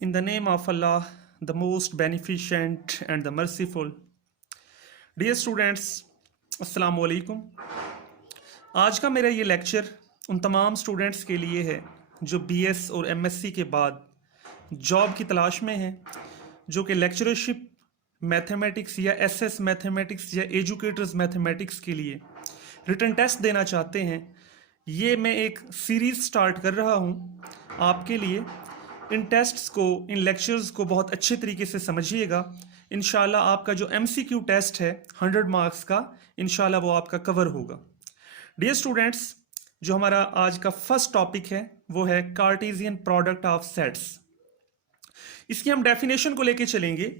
In the name of Allah, the most beneficent and the merciful. Dear students, अस्सलामु अलैकुम। आज का मेरा ये लेक्चर उन तमाम स्टूडेंट्स के लिए है जो बीएस और एमएससी के बाद जॉब की तलाश में हैं, जो कि लेक्चरशिप मैथमेटिक्स या एसएस मैथमेटिक्स या एजुकेटर्स मैथमेटिक्स के लिए रिटन टेस्ट देना चाहते हैं। ये मैं एक सीरीज़ स्टार्ट कर रहा हूँ आपके लिए। इन टेस्ट्स को, इन लेक्चर्स को बहुत अच्छे तरीके से समझिएगा। इंशाल्लाह आपका जो एमसीक्यू टेस्ट है 100 मार्क्स का, इंशाल्लाह वो आपका कवर होगा। डियर स्टूडेंट्स, जो हमारा आज का फर्स्ट टॉपिक है वो है कार्टेशियन प्रोडक्ट ऑफ सेट्स। इसकी हम डेफिनेशन को लेके चलेंगे।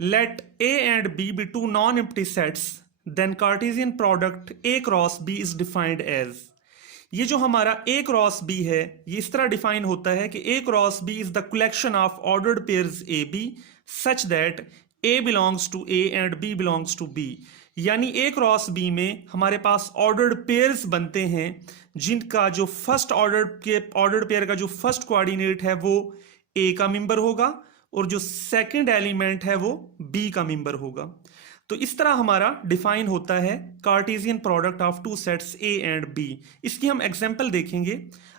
Let A and B be two non empty sets, then Cartesian product A cross B is defined as. ये जो हमारा ए क्रॉस बी है ये इस तरह डिफाइन होता है कि A cross B is the collection of ordered pairs A B such that A belongs to A and B belongs to B. यानी ए क्रॉस बी में हमारे पास ऑर्डर्ड पेयर्स बनते हैं जिनका जो फर्स्ट ऑर्डर्ड पेयर का जो फर्स्ट कोऑर्डिनेट है वो ए का मेंबर होगा और जो सेकंड एलिमेंट है वो बी का मेंबर होगा। तो इस तरह हमारा डिफाइन होता है Cartesian product of two sets A and B. इसकी हम एग्जांपल देखेंगे।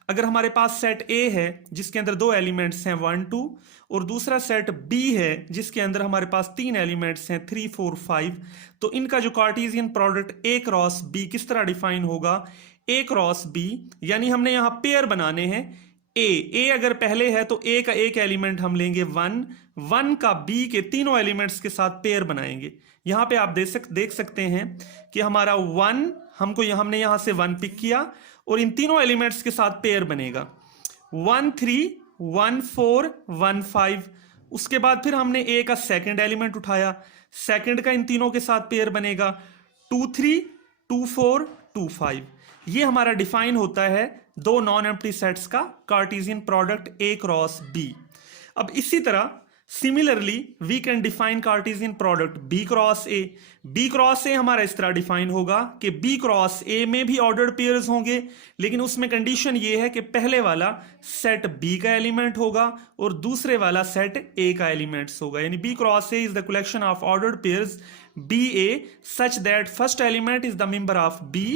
अगर हमारे पास सेट ए है जिसके अंदर दो एलिमेंट्स हैं 1 2 और दूसरा सेट बी है जिसके अंदर हमारे पास तीन एलिमेंट्स हैं 3 4 5, तो इनका जो Cartesian product A cross B किस तरह डिफाइन होगा। ए क्रॉस बी यानी हमने यहाँ पेयर बनाने हैं। ए अगर पहले है तो ए का एक एलिमेंट हम लेंगे 1 का बी के तीनों एलिमेंट्स के साथ पेयर बनाएंगे। यहां पे आप देख सकते हैं कि हमारा 1 हमने यहां से 1 पिक किया और इन तीनों एलिमेंट्स के साथ पेयर बनेगा 1 3 1 4 1 5। उसके बाद फिर हमने ए का सेकंड एलिमेंट उठाया, सेकंड का इन तीनों के साथ पेयर बनेगा 2 3 2 4 2 5। ये हमारा डिफाइन होता है दो नॉन एम्प्टी सेट्स का Cartesian product A cross B. अब इसी तरह similarly we can define Cartesian product B cross A. B cross A हमारा इस तरह डिफाइन होगा कि बी क्रॉस ए में भी ऑर्डर्ड पेयर्स होंगे, लेकिन उसमें कंडीशन ये है कि पहले वाला सेट बी का एलिमेंट होगा और दूसरे वाला सेट ए का एलिमेंट्स होगा। यानी B cross A is the collection of ordered pairs B A such that first element is the member of B.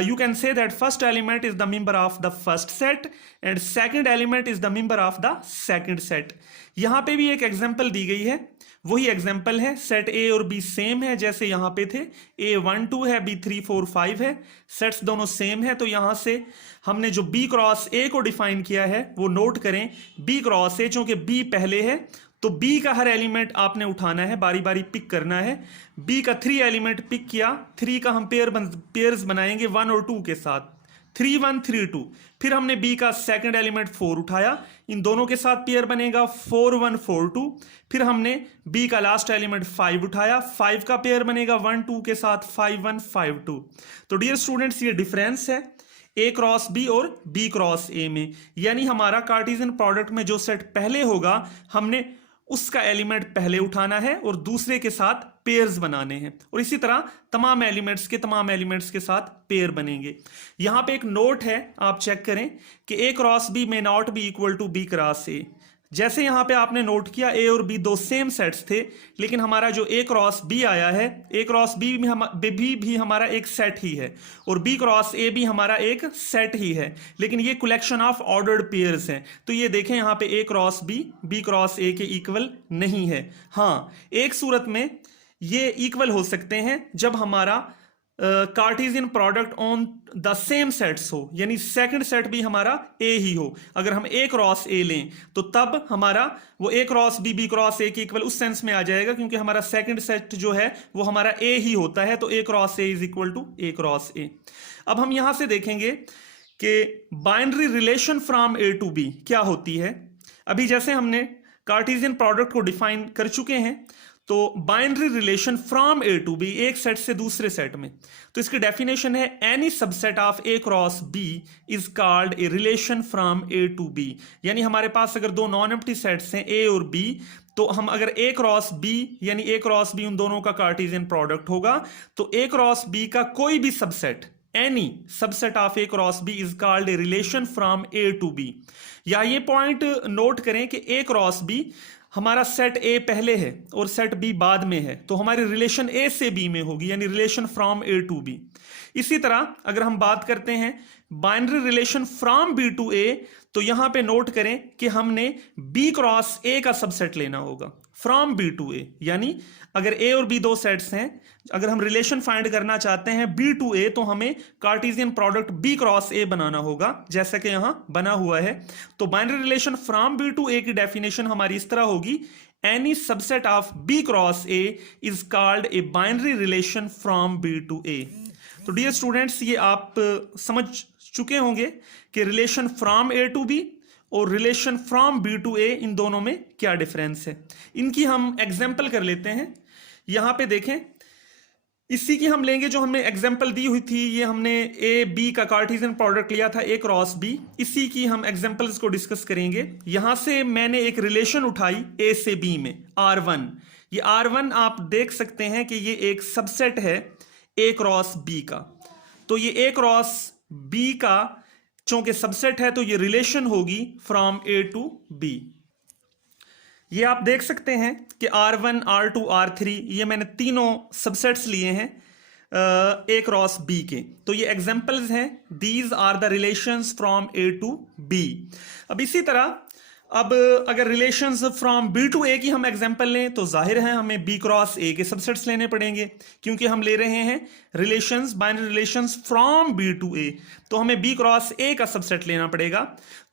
You can say that first element is the member of the first set and second element is the member of the second set। यहाँ पे भी एक example दी गई है, वही example है। Set ए और B same है जैसे यहाँ पे थे, ए 1 2 है, बी 3 4 5 है, सेट्स दोनों सेम है। तो यहाँ से हमने जो बी क्रॉस ए को डिफाइन किया है वो नोट करें। बी क्रॉस ए चूंकि बी पहले है तो बी का हर एलिमेंट आपने उठाना है, बारी बारी पिक करना है। बी का 3 एलिमेंट पिक किया, 3 का हम पेयर्स बनाएंगे 1 और 2 के साथ, 3 1 3 2। फिर हमने बी का सेकंड एलिमेंट 4 उठाया, इन दोनों के साथ पेयर बनेगा 4 1 4 2। फिर हमने बी का लास्ट एलिमेंट 5 उठाया, 5 का पेयर बनेगा 1 2 के साथ 5 1 5 2। तो डियर स्टूडेंट्स, ये डिफरेंस है ए क्रॉस बी और बी क्रॉस ए में। यानी हमारा कार्टेशियन प्रोडक्ट में जो सेट पहले होगा हमने उसका एलिमेंट पहले उठाना है और दूसरे के साथ पेयर्स बनाने हैं, और इसी तरह तमाम एलिमेंट्स के साथ पेयर बनेंगे। यहां पे एक नोट है, आप चेक करें कि ए क्रॉस बी में not be equal to B cross A. जैसे यहां पे आपने नोट किया ए और बी दो सेम सेट्स थे, लेकिन हमारा जो ए क्रॉस बी आया है, ए क्रॉस बी भी हमारा एक सेट ही है और बी क्रॉस ए भी हमारा एक सेट ही है, लेकिन ये कलेक्शन ऑफ ऑर्डर्ड पेयर्स हैं। तो ये देखें यहाँ पे ए क्रॉस बी क्रॉस ए के इक्वल नहीं है। हाँ, एक सूरत में ये इक्वल हो सकते हैं जब हमारा Cartesian product on the same sets हो, यानी सेकंड सेट भी हमारा ए ही हो। अगर हम ए क्रॉस ए लें तो तब हमारा वो ए क्रॉस बी क्रॉस ए के इक्वल उस सेंस में आ जाएगा, क्योंकि हमारा सेकंड सेट जो है वो हमारा ए ही होता है। तो A cross A is equal to A cross A. अब हम यहां से देखेंगे कि binary relation from A to B क्या होती है। अभी जैसे हमने कार्टेशियन प्रोडक्ट को डिफाइन कर चुके हैं, तो binary relation from A to B, एक सेट से दूसरे सेट में, तो इसकी डेफिनेशन है any subset of A cross B is called a relation from A to B. यानी हमारे पास अगर दो नॉन एम्प्टी सेट्स हैं ए और बी, तो हम अगर ए क्रॉस बी यानी ए क्रॉस बी उन दोनों का कार्टेशियन प्रोडक्ट होगा, तो ए क्रॉस बी का कोई भी subset any subset of A cross B is called a relation from A to B। या ये पॉइंट नोट करें कि A क्रॉस B हमारा सेट A पहले है और सेट B बाद में है, तो हमारी रिलेशन A से B में होगी, यानी relation from A to B। इसी तरह अगर हम बात करते हैं binary relation from B to A, तो यहां पे नोट करें कि हमने B क्रॉस A का सबसेट लेना होगा फ्रॉम B टू A। यानी अगर A और B दो सेट्स हैं, अगर हम रिलेशन फाइंड करना चाहते हैं B टू A, तो हमें Cartesian product B cross A बनाना होगा, जैसा कि यहां बना हुआ है। तो binary relation from B to A की डेफिनेशन हमारी इस तरह होगी, any subset of B cross A is called a binary relation from B to A। तो डियर स्टूडेंट्स, ये आप समझ चुके होंगे कि relation from A to B और relation from B to A, इन दोनों में क्या डिफरेंस है। इनकी हम एग्जाम्पल कर लेते हैं। यहां पे देखें, इसी की हम लेंगे जो हमने एग्जाम्पल दी हुई थी, ये हमने ए बी का कार्टेशियन प्रोडक्ट लिया था A क्रॉस B, इसी की हम एग्जाम्पल्स को डिस्कस करेंगे। यहां से मैंने एक रिलेशन उठाई A से B में R1। ये R1 आप देख सकते हैं कि ये एक सबसेट है A क्रॉस B का। तो ये A क्रॉस B का चूंकि सबसेट है, तो ये रिलेशन होगी फ्रॉम A टू B। ये आप देख सकते हैं कि R1, R2, R3, ये मैंने तीनों सबसेट्स लिए हैं A क्रॉस B के। तो ये एग्जांपल्स हैं, these are the relations from A to B। अब इसी तरह अब अगर relations from B to A की हम एग्जांपल लें, तो जाहिर है हमें B क्रॉस A के सबसेट्स लेने पड़ेंगे, क्योंकि हम ले रहे हैं relations, binary relations from B to A, तो हमें B क्रॉस A का सबसेट लेना पड़ेगा।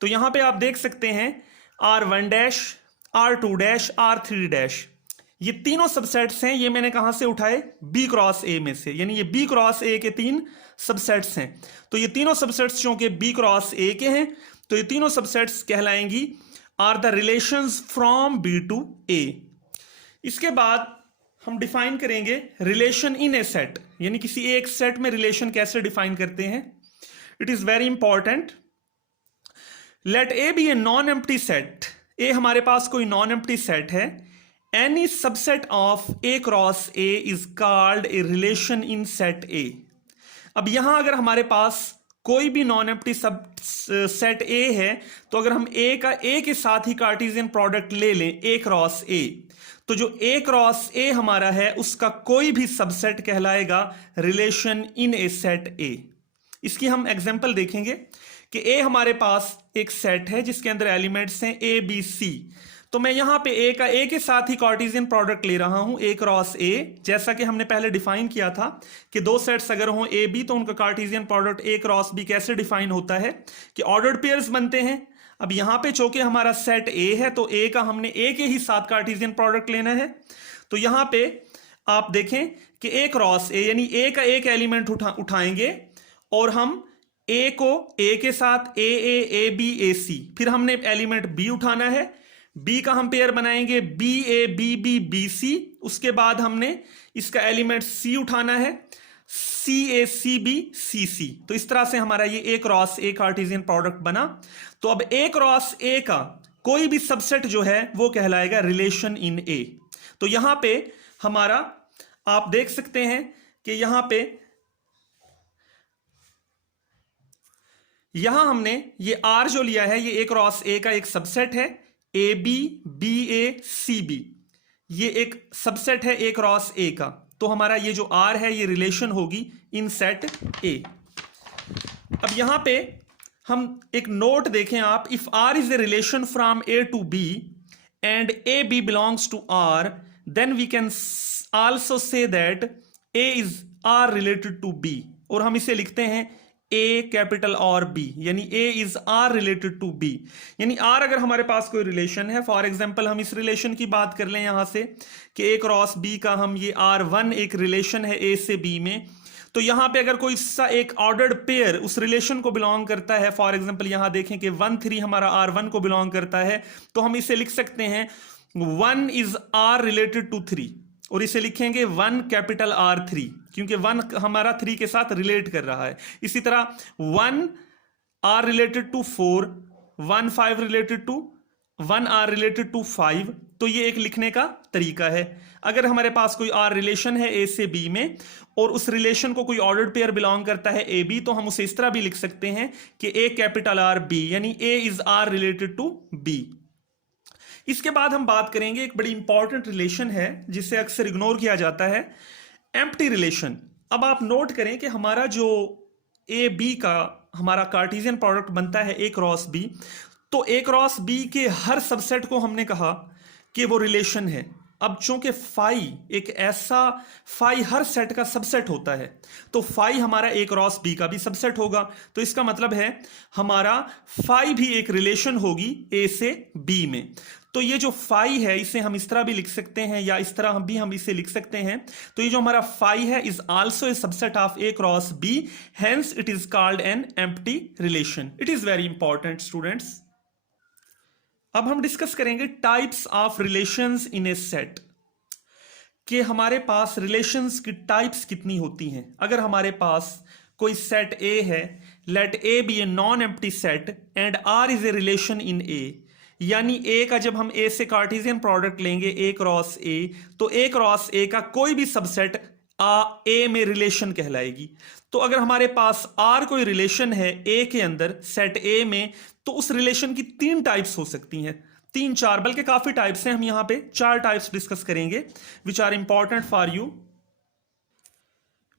तो यहां पे आप देख सकते हैं R1 dash, R2 dash, R3 dash, ये तीनों सबसेट्स हैं। ये मैंने कहां से उठाए? B क्रॉस A में से, यानी ये B क्रॉस A के तीन सबसेट्स हैं। तो ये तीनों सबसेट्स चूंकि B क्रॉस A के हैं, तो ये तीनों सबसेट्स कहलाएंगी are the relations from B to A। इसके बाद हम डिफाइन करेंगे रिलेशन इन ए सेट, यानी किसी एक सेट में रिलेशन कैसे डिफाइन करते हैं। It is very important. Let A be a non empty set. A हमारे पास कोई नॉन एम्प्टी सेट है। Any subset of A cross A is called a relation in set A। अब यहां अगर हमारे पास कोई भी non empty subset A है, तो अगर हम A का A के साथ ही कार्टेशियन प्रोडक्ट ले लें A क्रॉस A, तो जो A क्रॉस A हमारा है उसका कोई भी सबसेट कहलाएगा relation in a set A। इसकी हम एग्जांपल देखेंगे कि A हमारे पास एक सेट है जिसके अंदर एलिमेंट्स हैं A B C। तो मैं यहां पे A का A के साथ ही कार्टेशियन प्रोडक्ट ले रहा हूं A क्रॉस A, जैसा कि हमने पहले डिफाइन किया था कि दो सेट्स अगर हों A B, तो उनका Cartesian product A cross B कैसे डिफाइन होता है कि ऑर्डर्ड पेयर्स बनते हैं। अब यहां पे चूंकि हमारा सेट A है, तो A का हमने A के ही साथ कार्टेशियन प्रोडक्ट लेना है। तो यहां पे आप देखें कि A क्रॉस A, यानी A का एक एलिमेंट उठाएंगे और हम A को A के साथ A B A C, फिर हमने एलिमेंट B उठाना है, B का हम पेयर बनाएंगे B B C, उसके बाद हमने इसका एलिमेंट C उठाना है C B। तो इस तरह से हमारा ये A cross A Cartesian product बना। तो अब A क्रॉस A का कोई भी सबसेट जो है वो कहलाएगा रिलेशन इन A। तो यहां पे हमारा आप देख सकते हैं कि यहां हमने ये R जो लिया है, ये A क्रॉस A का एक सबसेट है AB BA CB, ये एक सबसेट है A क्रॉस A का। तो हमारा ये जो R है ये रिलेशन होगी इन सेट A। अब यहां पे हम एक नोट देखें आप, if R is a relation from A to B and AB belongs to R, then we can also say that A is R related to B। और हम इसे लिखते हैं A कैपिटल और B, यानी A is R related to B। यानी R अगर हमारे पास कोई रिलेशन है, फॉर एग्जांपल हम इस रिलेशन की बात कर लें यहां से कि A क्रॉस B का हम ये R1 एक रिलेशन है A से B में, तो यहां पे अगर कोई सा एक ऑर्डर्ड पेयर उस रिलेशन को बिलोंग करता है, फॉर एग्जांपल यहां देखें कि 1 3 हमारा R1 को बिलोंग करता है, तो हम इसे लिख सकते हैं 1 इज R रिलेटेड टू 3, और इसे लिखेंगे 1 कैपिटल R3, क्योंकि 1 हमारा 3 के साथ रिलेट कर रहा है। इसी तरह 1 R related to 4, 1 5 related to 1 R related to 5, तो ये एक लिखने का तरीका है। अगर हमारे पास कोई आर रिलेशन है ए से बी में और उस रिलेशन को कोई ऑर्डर्ड पेयर बिलोंग करता है ए बी, तो हम उसे इस तरह भी लिख सकते हैं कि ए कैपिटल आर बी, यानी A is R related to B. इसके बाद हम बात करेंगे, एक बड़ी इंपॉर्टेंट रिलेशन है जिसे अक्सर इग्नोर किया जाता है, एम्प्टी रिलेशन। अब आप नोट करें कि हमारा जो ए बी का हमारा कार्टेशियन प्रोडक्ट बनता है ए क्रॉस बी, तो ए क्रॉस बी के हर सबसेट को हमने कहा कि वो रिलेशन है। अब चूंकि फाई एक ऐसा, फाई हर सेट का सबसेट होता है, तो फाई हमारा ए क्रॉस बी का भी सबसेट होगा, तो इसका मतलब है हमारा फाई भी एक रिलेशन होगी ए से बी में। तो ये जो फाई है इसे हम इस तरह भी लिख सकते हैं या इस तरह हम इसे लिख सकते हैं। तो ये जो हमारा फाई है is also a subset of A cross B, hence it is called an empty relation. It is very important students. अब हम डिस्कस करेंगे types of relations in a set, कि हमारे पास रिलेशंस की टाइप्स कितनी होती हैं। अगर हमारे पास कोई सेट ए है, let A be a non empty set and R is a relation in A, यानी ए का जब हम ए से कार्टेशियन प्रोडक्ट लेंगे ए क्रॉस ए, तो ए क्रॉस ए का कोई भी सबसेट ए में रिलेशन कहलाएगी। तो अगर हमारे पास आर कोई रिलेशन है ए के अंदर सेट ए में, तो उस रिलेशन की 3 टाइप्स हो सकती हैं, 3-4 बल्कि काफी टाइप्स हैं। हम यहां पे 4 टाइप्स डिस्कस करेंगे which are important for you.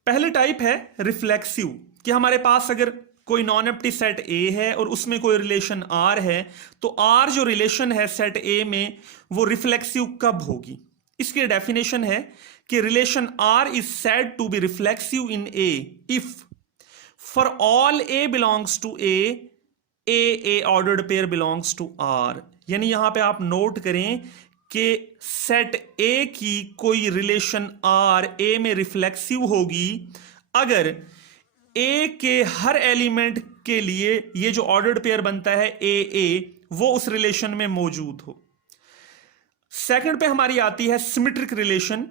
पहली टाइप है रिफ्लेक्सिव, कि हमारे पास अगर कोई नॉन एम्प्टी सेट ए है और उसमें कोई रिलेशन आर है, तो आर जो रिलेशन है सेट ए में वो रिफ्लेक्सिव कब होगी। इसकी डेफिनेशन है कि relation R is said to be reflexive in A if for all A belongs to A ordered pair belongs to R. यानी यहां पे आप नोट करें कि सेट ए की कोई रिलेशन आर ए में रिफ्लेक्सिव होगी अगर ए के हर एलिमेंट के लिए ये जो ऑर्डर्ड पेयर बनता है ए वो उस रिलेशन में मौजूद हो। सेकंड पे हमारी आती है सिमेट्रिक रिलेशन।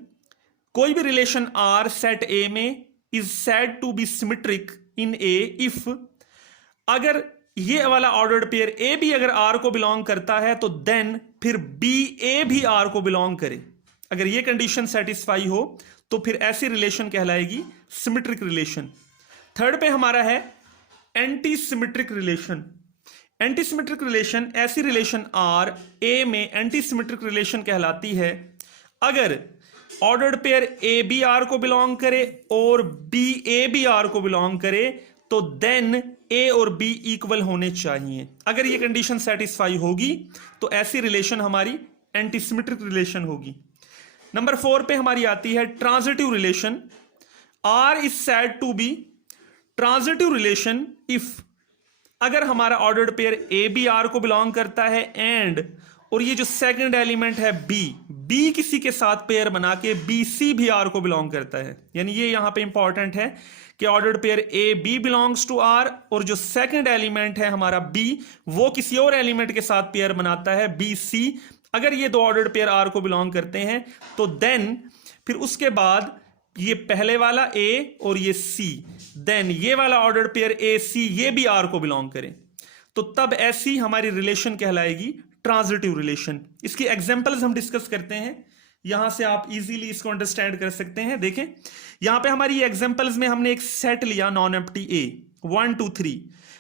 कोई भी रिलेशन आर सेट ए में is said to be symmetric in A if, अगर ये वाला ऑर्डर्ड पेयर ए भी अगर आर को बिलोंग करता है तो देन फिर बी ए भी आर को बिलोंग करे। अगर ये कंडीशन सेटिस्फाई हो तो फिर ऐसी रिलेशन कहलाएगी सिमेट्रिक रिलेशन। थर्ड पे हमारा है anti symmetric relation. Anti symmetric relation ऐसी रिलेशन आर ए में एंटी सिमेट्रिक रिलेशन कहलाती है अगर ordered pair A B R को बिलोंग करे और बी ए भी आर को बिलोंग करे, तो देन ए और बी इक्वल होने चाहिए। अगर ये कंडीशन सेटिस्फाई होगी तो ऐसी रिलेशन हमारी एंटी सिमेट्रिक रिलेशन होगी। नंबर 4 पे हमारी आती है transitive relation. R is said to be transitive relation if, अगर हमारा ordered pair A B R को बिलोंग करता है एंड, और ये जो सेकंड एलिमेंट है बी किसी के साथ पेयर बना के बी सी भी आर को बिलोंग करता है। यानी ये यहां पे इंपॉर्टेंट है कि ordered pair A B belongs to R और जो सेकंड एलिमेंट है हमारा बी वो किसी और एलिमेंट के साथ पेयर बनाता है बी सी। अगर ये दो ऑर्डर्ड पेयर आर को बिलोंग करते हैं तो देन फिर उसके बाद ये पहले वाला ए और ये सी, देन ये वाला ऑर्डर्ड पेयर ए सी ये भी आर को बिलोंग करें, तो तब ऐसी हमारी रिलेशन कहलाएगी ट्रांजिटिव रिलेशन। इसकी एग्जांपल्स हम डिस्कस करते हैं, यहां से आप इजीली इसको अंडरस्टैंड कर सकते हैं। देखें यहां पे हमारी एग्जांपल्स में हमने एक सेट लिया नॉन एम्प्टी ए 1 2 3,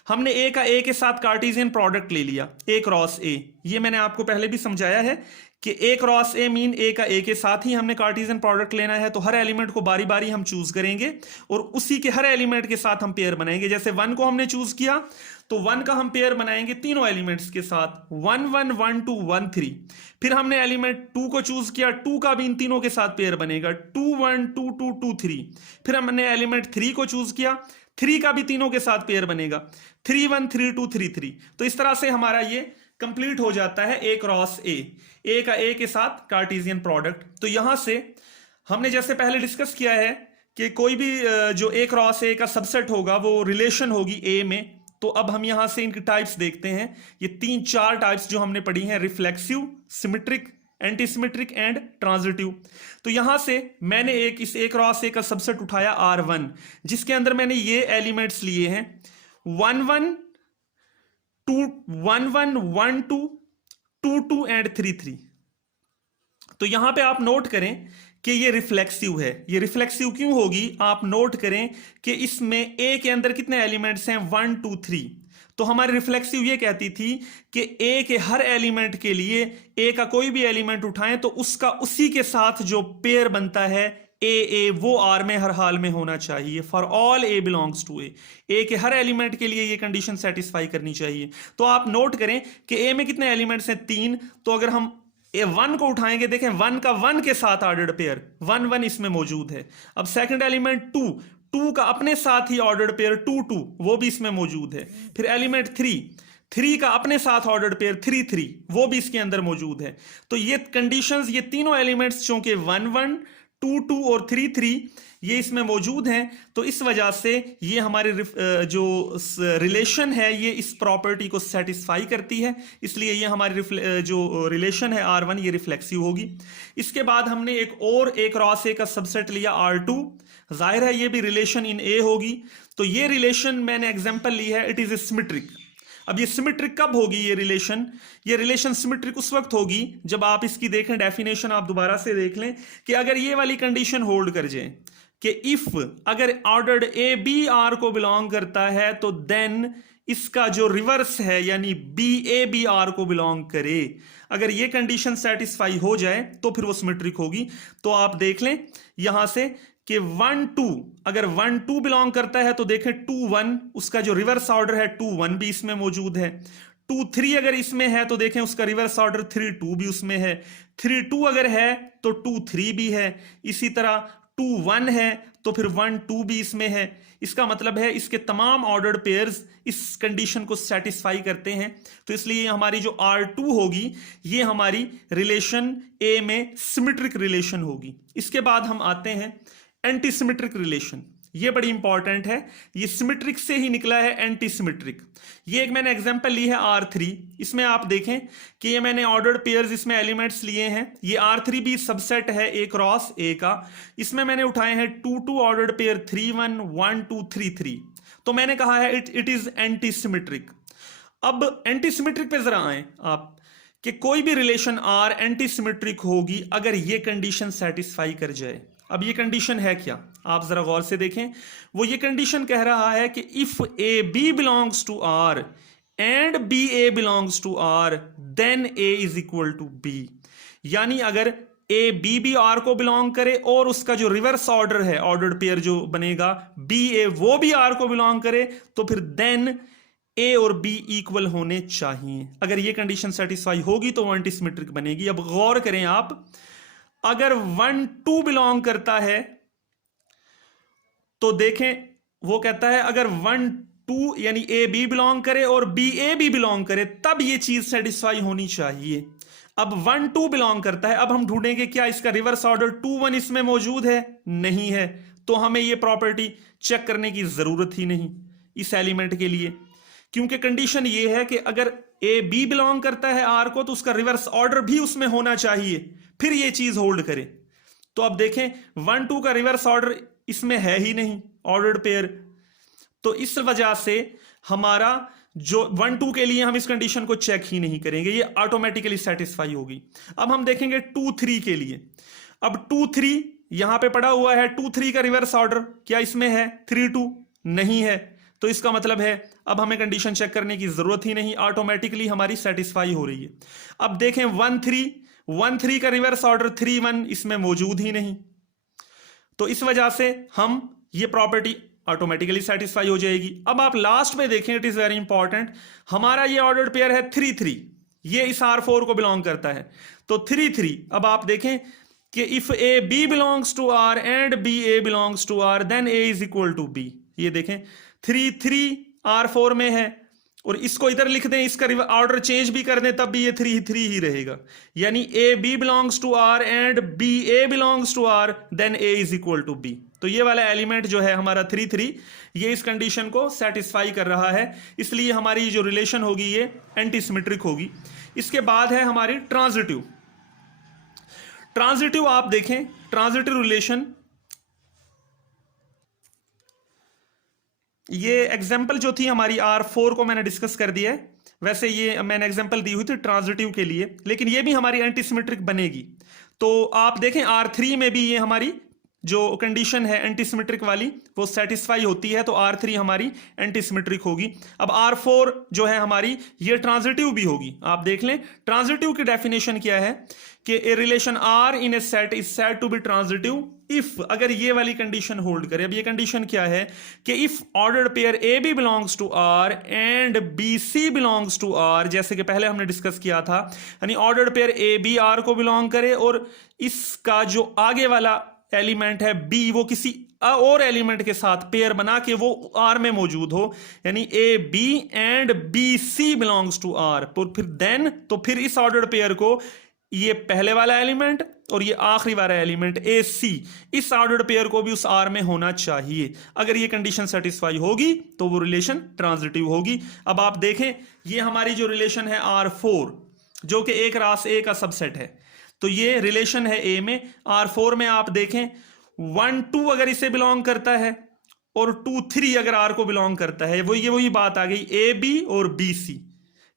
हमने ए का ए के साथ कार्टेशियन प्रोडक्ट ले लिया ए क्रॉस ए। ये मैंने आपको पहले भी समझाया है कि ए क्रॉस ए मीन ए का ए के साथ ही हमने कार्टेशियन प्रोडक्ट लेना है, तो हर एलिमेंट को बारी बारी हम चूज करेंगे और उसी के हर एलिमेंट के साथ हम पेयर बनाएंगे। जैसे 1 को हमने चूज किया तो 1 का हम पेयर बनाएंगे तीनों एलिमेंट्स के साथ 1 1 1 2 1 3। फिर हमने एलिमेंट 2 को चूज किया, 2 का भी इन तीनों के साथ पेयर बनेगा 2 1 2 2 2 3। फिर हमने एलिमेंट 3 को चूज किया, 3 का भी तीनों के साथ पेयर बनेगा 3 1 3 2 3 3। तो इस तरह से हमारा ये कंप्लीट हो जाता है ए क्रॉस ए का ए के साथ कार्टेशियन प्रोडक्ट। तो यहां से हमने जैसे पहले डिस्कस किया है कि कोई भी जो ए क्रॉस ए का सबसेट होगा वो रिलेशन होगी ए में। तो अब हम यहां से इनकी टाइप्स देखते हैं। ये 3-4 टाइप्स जो हमने पढ़ी हैं, reflexive, symmetric, anti symmetric and transitive. तो यहां से मैंने इस ए क्रॉस ए का सबसेट उठाया R1, जिसके अंदर मैंने ये एलिमेंट्स लिए हैं 1 1 2 1 1 1 2 2 एंड 3 तो यहां पे आप नोट करें कि ये रिफ्लेक्सिव है। ये रिफ्लेक्सिव क्यों होगी, आप नोट करें कि इसमें ए के अंदर कितने एलिमेंट्स हैं, 1 2 3। तो हमारी रिफ्लेक्सिव ये कहती थी कि ए के हर एलिमेंट के लिए ए का कोई भी एलिमेंट उठाएं तो उसका उसी के साथ जो पेयर बनता है ए वो आर में हर हाल में होना चाहिए। For all A belongs to A के हर एलिमेंट के लिए ये कंडीशन सेटिस्फाई करनी चाहिए। तो आप नोट करें कि ए में कितने एलिमेंट्स हैं, 3। तो अगर हम ए 1 को उठाएंगे, देखें 1 का 1 के साथ ऑर्डर्ड पेयर 1 1 इसमें मौजूद है। अब सेकंड एलिमेंट 2 का अपने साथ ही ऑर्डर्ड पेयर 2 2 वो भी इसमें मौजूद है। फिर एलिमेंट 3 का अपने साथ ऑर्डर्ड पेयर 3 3 वो भी इसके अंदर मौजूद है। तो ये कंडीशंस, ये तीनों एलिमेंट्स चूंकि 1 1 2 2 और 3 3 ये इसमें मौजूद हैं, तो इस वजह से ये हमारे जो रिलेशन है ये इस प्रॉपर्टी को सेटिस्फाई करती है, इसलिए ये हमारी जो रिलेशन है R1 ये रिफ्लेक्सिव होगी। इसके बाद हमने एक क्रॉस ए का सबसेट लिया R2, जाहिर है ये भी रिलेशन इन ए होगी। तो ये रिलेशन मैंने एग्जांपल ली है, इट इज सिमेट्रिक। अब ये सिमेट्रिक कब होगी ये रिलेशन सिमेट्रिक उस वक्त होगी जब आप इसकी देखें डेफिनेशन, आप दोबारा से देख लें कि अगर ये वाली कंडीशन होल्ड कर जाए कि इफ अगर ऑर्डर्ड ए बी आर को बिलोंग करता है तो देन इसका जो रिवर्स है यानी बी ए बी आर को बिलोंग करे, अगर ये कंडीशन सेटिस्फाई हो जाए तो फिर वो सिमेट्रिक होगी। तो आप देख लें यहां से कि 1 2 अगर 1 2 बिलोंग करता है तो देखें 2 1 उसका जो रिवर्स ऑर्डर है 2 1 भी इसमें मौजूद है। 2 3 अगर इसमें है तो देखें उसका रिवर्स ऑर्डर 3 2 भी उसमें है। 3 2 अगर है तो 2 3 भी है। इसी तरह 2 1 है तो फिर 1 2 भी इसमें है। इसका मतलब है इसके तमाम ऑर्डर्ड पेयर्स इस कंडीशन को सेटिस्फाई करते हैं। तो इसलिए हमारी जो R2 होगी ये हमारी रिलेशन ए में सिमेट्रिक रिलेशन होगी। इसके बाद हम आते हैं एंटी सिमेट्रिक रिलेशन। ये बड़ी इंपॉर्टेंट है, ये सिमेट्रिक से ही निकला है एंटी सिमेट्रिक। ये एक मैंने एग्जांपल ली है R3, इसमें आप देखें कि ये मैंने ऑर्डर्ड पेयर्स इसमें एलिमेंट्स लिए हैं। ये R3 भी सबसेट है ए क्रॉस ए का। इसमें मैंने उठाए हैं 2 2 ऑर्डर्ड पेयर 3 1 1 2 3 3। तो मैंने कहा है इट इज एंटी सिमेट्रिक। अब एंटी सिमेट्रिक पे जरा आए आप कि कोई भी रिलेशन R एंटी सिमेट्रिक होगी अगर ये कंडीशन सेटिस्फाई कर जाए। अब ये कंडीशन है क्या, आप जरा गौर से देखें। वो ये कंडीशन कह रहा है कि if A B belongs to R and B A belongs to R then A is equal to B. यानी अगर ए बी भी आर को बिलोंग करे और उसका जो रिवर्स ऑर्डर है ऑर्डर्ड पेयर जो बनेगा बी ए वो भी आर को बिलोंग करे तो फिर देन ए और बी इक्वल होने चाहिए। अगर ये कंडीशन सेटिस्फाई होगी तो वो एंटी सिमेट्रिक बनेगी। अब गौर करें आप, अगर 1 2 बिलोंग करता है तो देखें वो कहता है अगर 1 2 यानी ए बी बिलोंग करे और बी ए भी बिलोंग करे तब ये चीज सेटिस्फाई होनी चाहिए। अब 1 2 बिलोंग करता है, अब हम ढूंढेंगे क्या इसका रिवर्स ऑर्डर 2 1 इसमें मौजूद है, नहीं है। तो हमें ये प्रॉपर्टी चेक करने की जरूरत ही नहीं इस एलिमेंट के लिए, क्योंकि कंडीशन ये है कि अगर ए बी बिलोंग करता है आर को तो उसका रिवर्स ऑर्डर भी उसमें होना चाहिए, फिर ये चीज होल्ड करे। तो अब देखें 1 2 का रिवर्स ऑर्डर इसमें है ही नहीं ऑर्डर्ड पेयर, तो इस वजह से हमारा जो 1 2 के लिए हम इस कंडीशन को चेक ही नहीं करेंगे, ये ऑटोमेटिकली सेटिस्फाई होगी। अब हम देखेंगे 2 3 के लिए। अब 2 3 यहां पे पड़ा हुआ है, 2 3 का रिवर्स ऑर्डर क्या इसमें है, 3 2 नहीं है। तो इसका मतलब है अब हमें कंडीशन चेक करने की जरूरत ही नहीं, ऑटोमेटिकली हमारी सेटिस्फाई हो रही है। अब देखें 1 3 का रिवर्स ऑर्डर 3 1 इसमें मौजूद ही नहीं, तो इस वजह से हम ये प्रॉपर्टी ऑटोमेटिकली सेटिस्फाई हो जाएगी। अब आप लास्ट में देखें, इट इज वेरी इंपॉर्टेंट, हमारा ये ऑर्डर्ड पेयर है 3 3, ये इस R4 को बिलोंग करता है। तो 3 3, अब आप देखें कि if A B belongs to R and B A belongs to R then A is equal to B. ये देखें 3 3 R4 में है और इसको इधर लिख दें, इसका ऑर्डर चेंज भी कर दें तब भी ये 3 3 ही रहेगा। यानी A B belongs to R and B A belongs to R then A is equal to B. तो ये वाला एलिमेंट जो है हमारा 3 3 ये इस कंडीशन को सेटिस्फाई कर रहा है, इसलिए हमारी जो रिलेशन होगी ये एंटी सिमेट्रिक होगी। इसके बाद है हमारी ट्रांजिटिव। ट्रांजिटिव आप देखें, ट्रांजिटिव रिलेशन, ये एग्जाम्पल जो थी हमारी R4 को मैंने डिस्कस कर दिया है। वैसे ये मैंने एग्जांपल दी हुई थी ट्रांजिटिव के लिए, लेकिन ये भी हमारी एंटी सिमेट्रिक बनेगी। तो आप देखें R3 में भी ये हमारी जो कंडीशन है एंटी सिमेट्रिक वाली वो सेटिस्फाई होती है, तो R3 हमारी एंटी सिमेट्रिक होगी। अब R4 जो है हमारी ये ट्रांजिटिव भी होगी। आप देख लें ट्रांजिटिव की डेफिनेशन क्या है कि a relation R in a set is said to be transitive if, अगर ये वाली कंडीशन होल्ड करे। अब ये कंडीशन क्या है कि if ordered pair A B belongs to R and B C belongs to R, जैसे कि पहले हमने डिस्कस किया था, यानी ordered pair A B R को बिलोंग करे और इसका जो आगे वाला एलिमेंट है बी वो किसी और एलिमेंट के साथ पेयर बना के वो आर में मौजूद हो, यानी A B and B C belongs to R, फिर देन तो फिर इस ऑर्डर्ड पेयर को ये पहले वाला एलिमेंट और ये आखिरी वाला एलिमेंट ए सी, इस ऑर्डर्ड पेयर को भी उस आर में होना चाहिए। अगर ये कंडीशन सेटिस्फाई होगी तो वो रिलेशन ट्रांजिटिव होगी। अब आप देखें ये हमारी जो रिलेशन है R4 जो कि एक रास ए का सबसेट है, तो ये रिलेशन है ए में। R4 में आप देखें 1 2 अगर इसे बिलोंग करता है और 2 3 अगर आर को बिलोंग करता है, वही बात आ गई ए बी और बी सी,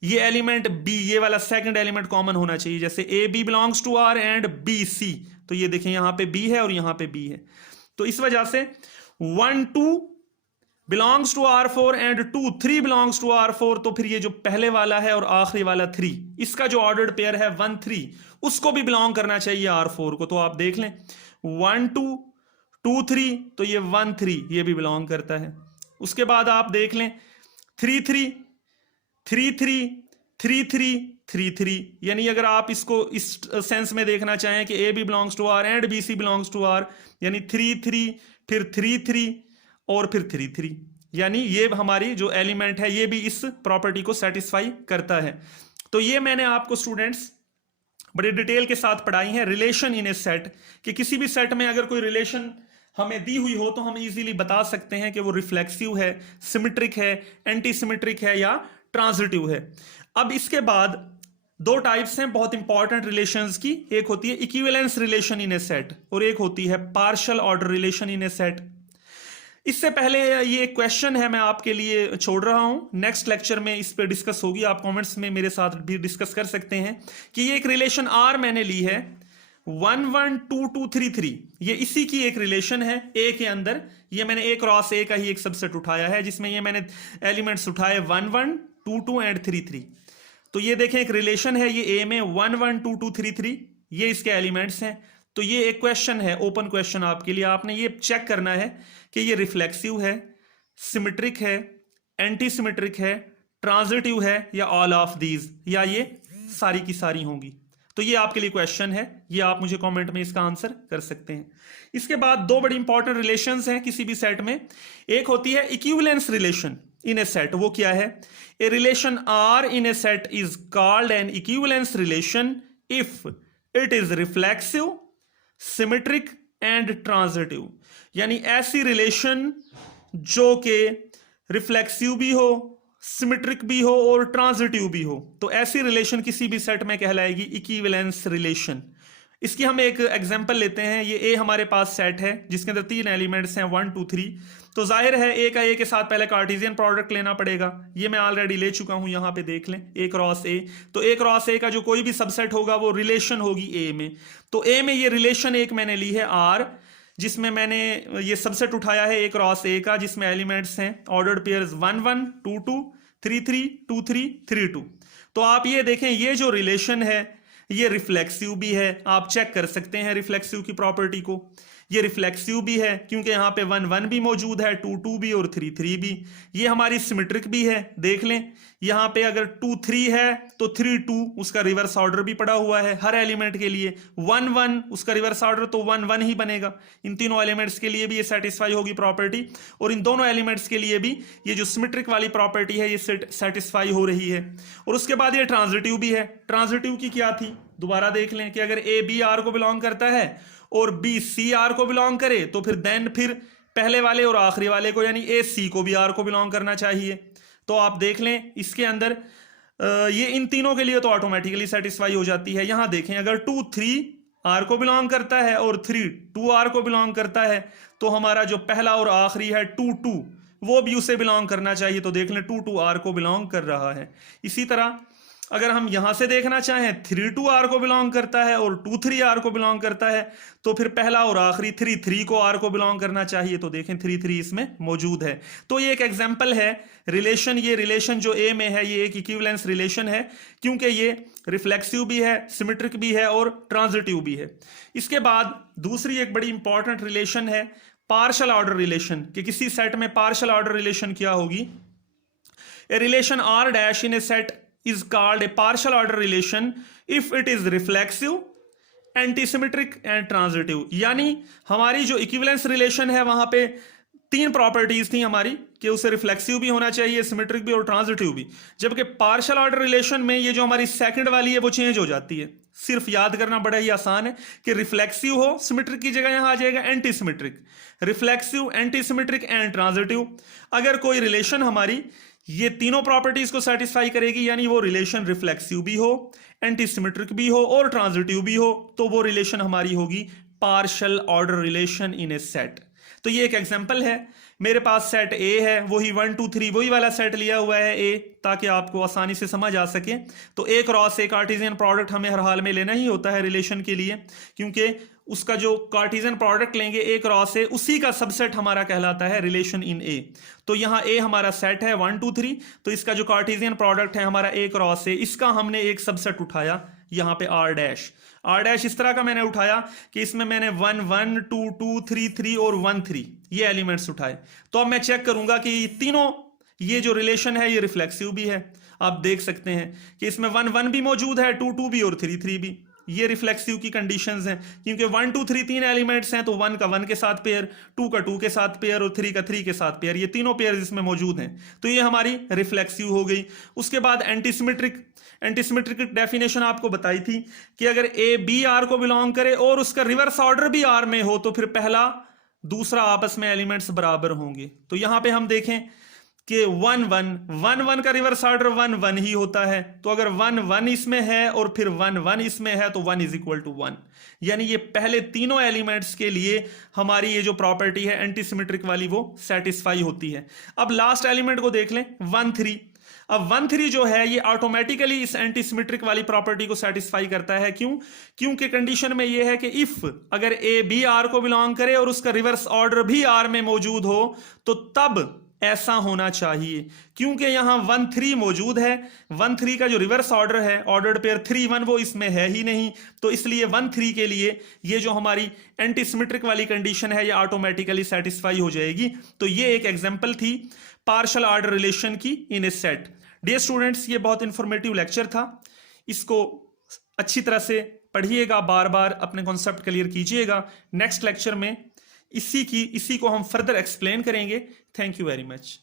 ये एलिमेंट बी ये वाला सेकंड एलिमेंट कॉमन होना चाहिए, जैसे A B belongs to R and B C, तो ये देखें यहां पे बी है और यहां पे बी है, तो इस वजह से 1 2 belongs to R4 and 2 3 belongs to R4, तो फिर ये जो पहले वाला है और आखिरी वाला 3, इसका जो ऑर्डर्ड पेयर है 1 3 उसको भी बिलोंग करना चाहिए R4 को। तो आप देख लें 1 2 2 3, तो ये 1 3 ये भी बिलोंग करता है। उसके बाद आप देख लें 3 3 3 3 3 3 3 3, यानी अगर आप इसको इस सेंस में देखना चाहें कि A B belongs to R and B C belongs to R, यानी 3 3 फिर 3 3 और फिर 3 3, यानी ये हमारी जो एलिमेंट है ये भी इस प्रॉपर्टी को सेटिस्फाई करता है। तो ये मैंने आपको स्टूडेंट्स बड़े डिटेल के साथ पढ़ाई है रिलेशन इन ए सेट, कि किसी भी सेट में अगर कोई रिलेशन हमें दी हुई हो तो हम इजीली बता सकते हैं कि वो रिफ्लेक्सिव है, सिमेट्रिक है, एंटी सिमेट्रिक है या ट्रांजिटिव है। अब इसके बाद दो टाइप्स हैं बहुत इंपॉर्टेंट रिलेशंस की, एक होती है equivalence relation in a set और एक होती है partial order relation in a set. इससे पहले ये क्वेश्चन है मैं आपके लिए छोड़ रहा हूं, नेक्स्ट लेक्चर में इस पे डिस्कस होगी, आप कमेंट्स में मेरे साथ भी डिस्कस कर सकते हैं कि ये एक रिलेशन आर मैंने ली है 1 1 2 2 3 3, ये इसी की एक रिलेशन है ए के अंदर। ये मैंने ए क्रॉस ए का ही एक सबसेट उठाया है जिसमें ये मैंने एलिमेंट्स उठाए 1 1 2 2 एंड 3 3, तो ये देखें एक रिलेशन है ये ए में 1 1 2 2 3 3, ये इसके एलिमेंट्स हैं। तो ये एक क्वेश्चन है, ओपन क्वेश्चन आपके लिए, आपने ये चेक करना है कि ये रिफ्लेक्सिव है, सिमेट्रिक है, एंटी सिमेट्रिक है, ट्रांजिटिव है या ऑल ऑफ दीज, या ये सारी की सारी होंगी। तो ये आपके लिए क्वेश्चन है, ये आप मुझे कमेंट में इसका आंसर कर सकते हैं। इसके बाद दो बड़ी इंपॉर्टेंट रिलेशंस हैं किसी भी सेट में, एक होती है equivalence relation in a set. वो क्या है? A relation R in a set is called an equivalence relation if it is reflexive, symmetric and transitive, यानी ऐसी रिलेशन जो कि रिफ्लेक्सिव भी हो, सिमेट्रिक भी हो और ट्रांजिटिव भी हो, तो ऐसी रिलेशन किसी भी सेट में कहलाएगी इक्विवेलेंस रिलेशन। इसकी हम एक एग्जांपल लेते हैं, ये ए हमारे पास सेट है जिसके अंदर 3 एलिमेंट्स हैं 1 2 3, तो जाहिर है ए का ए के साथ पहले कार्टेशियन प्रोडक्ट लेना पड़ेगा, ये मैं ऑलरेडी ले चुका हूं, यहां पे देख लें ए क्रॉस ए, तो ए क्रॉस ए का जो कोई भी सबसेट होगा वो रिलेशन होगी ए में। तो ए में ये रिलेशन एक मैंने ली है आर, जिसमें मैंने ये सबसेट उठाया है ए क्रॉस ए का, जिसमें एलिमेंट्स हैं ऑर्डर्ड पेयर्स 1 1 2 2 3 3 2 3 3 2। तो आप ये देखें ये जो रिलेशन है ये रिफ्लेक्सिव भी है, आप चेक कर सकते हैं रिफ्लेक्सिव की प्रॉपर्टी को, ये रिफ्लेक्सिव भी है क्योंकि यहाँ पे 1 1 भी मौजूद है, 2 2 भी और 3 3 भी। ये हमारी सिमेट्रिक भी है, देख लें यहाँ पे अगर 2 3 है तो 3 2 उसका रिवर्स ऑर्डर भी पड़ा हुआ है हर एलिमेंट के लिए, 1 1 उसका रिवर्स ऑर्डर तो 1 1 ही बनेगा। इन तीनों एलिमेंट्स के लिए भी ये सेटिस्फाई होगी प्रॉपर्टी, और इन दोनों एलिमेंट्स के लिए भी ये जो सिमेट्रिक वाली प्रॉपर्टी है ये सेटिस्फाई हो रही है। और उसके बाद ये ट्रांजिटिव भी है। ट्रांजिटिव की क्या थी, दोबारा देख लें कि अगर ए बी आर को बिलोंग करता है और बी सी आर को बिलोंग करे तो फिर पहले वाले और आखिरी वाले को यानी ए सी को भी आर को बिलोंग करना चाहिए। तो आप देख लें इसके अंदर ये इन तीनों के लिए तो ऑटोमेटिकली सेटिस्फाई हो जाती है। यहां देखें अगर 2 3 आर को बिलोंग करता है और 3 2 आर को बिलोंग करता है तो हमारा जो पहला और आखिरी है 2 2 वो भी उसे बिलोंग करना चाहिए। तो देख लें 2 टू आर को बिलोंग कर रहा है। इसी तरह अगर हम यहां से देखना चाहें 3 टू आर को बिलोंग करता है और 2 3 आर को बिलोंग करता है, तो फिर पहला और आखिरी 3 3 को आर को बिलोंग करना चाहिए। तो देखें 3 3 इसमें मौजूद है। तो ये एक एग्जाम्पल है रिलेशन। ये रिलेशन जो ए में है ये एक इक्विवेलेंस रिलेशन है, क्योंकि ये रिफ्लेक्सिव भी है, सिमेट्रिक भी है और ट्रांजिटिव भी है। इसके बाद दूसरी एक बड़ी इंपॉर्टेंट रिलेशन है पार्शियल ऑर्डर रिलेशन, कि किसी सेट में पार्शियल ऑर्डर रिलेशन क्या होगी। A relation R dash in a set is called a partial order relation if it is reflexive, antisymmetric and transitive। यानी हमारी जो इक्विवेलेंस रिलेशन है वहां पे 3 प्रॉपर्टीज थी हमारी, कि उसे रिफ्लेक्सिव भी होना चाहिए, सिमेट्रिक भी और ट्रांजिटिव भी। जबकि पार्शियल ऑर्डर रिलेशन में ये जो हमारी सेकंड वाली है वो चेंज हो जाती है। सिर्फ याद करना बड़ा ही आसान है कि रिफ्लेक्सिव हो, सिमेट्रिक की जगह यहां आ जाएगा anti symmetric. Reflexive, anti symmetric and transitive. अगर कोई रिलेशन हमारी ये तीनों प्रॉपर्टीज को सेटिस्फाई करेगी, यानी वो रिलेशन रिफ्लेक्सिव भी हो, एंटी सिमेट्रिक भी हो और ट्रांजिटिव भी हो, तो वो रिलेशन हमारी होगी partial order relation in a set. तो ये एक एग्जांपल है। मेरे पास सेट ए है, वही 1 2 3 वही वाला सेट लिया हुआ है ए, ताकि आपको आसानी से समझ आ सके। तो A cross A Cartesian product हमें हर हाल में लेना ही होता है रिलेशन के लिए, क्योंकि उसका जो कार्टेशियन प्रोडक्ट लेंगे ए क्रॉस ए, उसी का सबसेट हमारा कहलाता है रिलेशन इन ए। तो यहाँ ए हमारा सेट है 1 2 3, तो इसका जो कार्टेशियन प्रोडक्ट है हमारा ए क्रॉस ए, इसका हमने एक सबसेट उठाया यहाँ पे आर डैश। आर डैश इस तरह का मैंने उठाया कि इसमें मैंने 1 1 2 2 3 3 और 1 3 ये एलिमेंट्स उठाए। तो अब मैं चेक करूंगा कि तीनों ये जो रिलेशन है ये रिफ्लेक्सिव भी है। आप देख सकते हैं कि इसमें 1 1 भी मौजूद है, 2 2 भी और 3 3 भी। ये रिफ्लेक्सिव की कंडीशंस हैं, क्योंकि 1 2 3 तीन एलिमेंट्स हैं, तो 1 का 1 के साथ पेयर, 2 का 2 के साथ पेयर और 3 का 3 के साथ पेयर, ये तीनों पेयर इसमें मौजूद हैं। तो ये हमारी रिफ्लेक्सिव हो गई। उसके बाद एंटीसिमेट्रिक। एंटीसिमेट्रिक की डेफिनेशन आपको बताई थी कि अगर ए बी आर को बिलोंग करे और उसका रिवर्स ऑर्डर भी आर में हो, तो फिर पहला दूसरा आपस में एलिमेंट्स बराबर होंगे। तो यहां पे हम देखें कि 1 1 1 1 का रिवर्स ऑर्डर 1 1 ही होता है। तो अगर 1 1 इसमें है और फिर 1 1 इसमें है, तो 1 इज इक्वल टू 1। यानी ये पहले तीनों एलिमेंट्स के लिए हमारी ये जो प्रॉपर्टी है एंटीसिमेट्रिक वाली वो सेटिस्फाई होती है। अब लास्ट एलिमेंट को देख लें 1 3। अब 1 3 जो है ये ऑटोमेटिकली इस एंटीसिमेट्रिक वाली प्रॉपर्टी को सेटिस्फाई करता है। क्यों? क्योंकि कंडीशन में ये है कि इफ अगर ए बी आर को बिलोंग करे और उसका रिवर्स ऑर्डर भी आर में मौजूद हो, तो तब ऐसा होना चाहिए। क्योंकि यहां 1 3 मौजूद है, 1 3 का जो रिवर्स ऑर्डर है ऑर्डर्ड पेयर 3 1 वो इसमें है ही नहीं, तो इसलिए 1 3 के लिए ये जो हमारी एंटीसिमेट्रिक वाली कंडीशन है ये ऑटोमेटिकली सेटिस्फाई हो जाएगी। तो ये एक एग्जांपल थी पार्शियल ऑर्डर रिलेशन की इन ए सेट। डियर स्टूडेंट्स, ये बहुत इंफॉर्मेटिव लेक्चर था, इसको अच्छी तरह से पढ़िएगा, बार बार अपने कॉन्सेप्ट क्लियर कीजिएगा। नेक्स्ट लेक्चर में इसी को हम फर्दर एक्सप्लेन करेंगे। Thank you very much.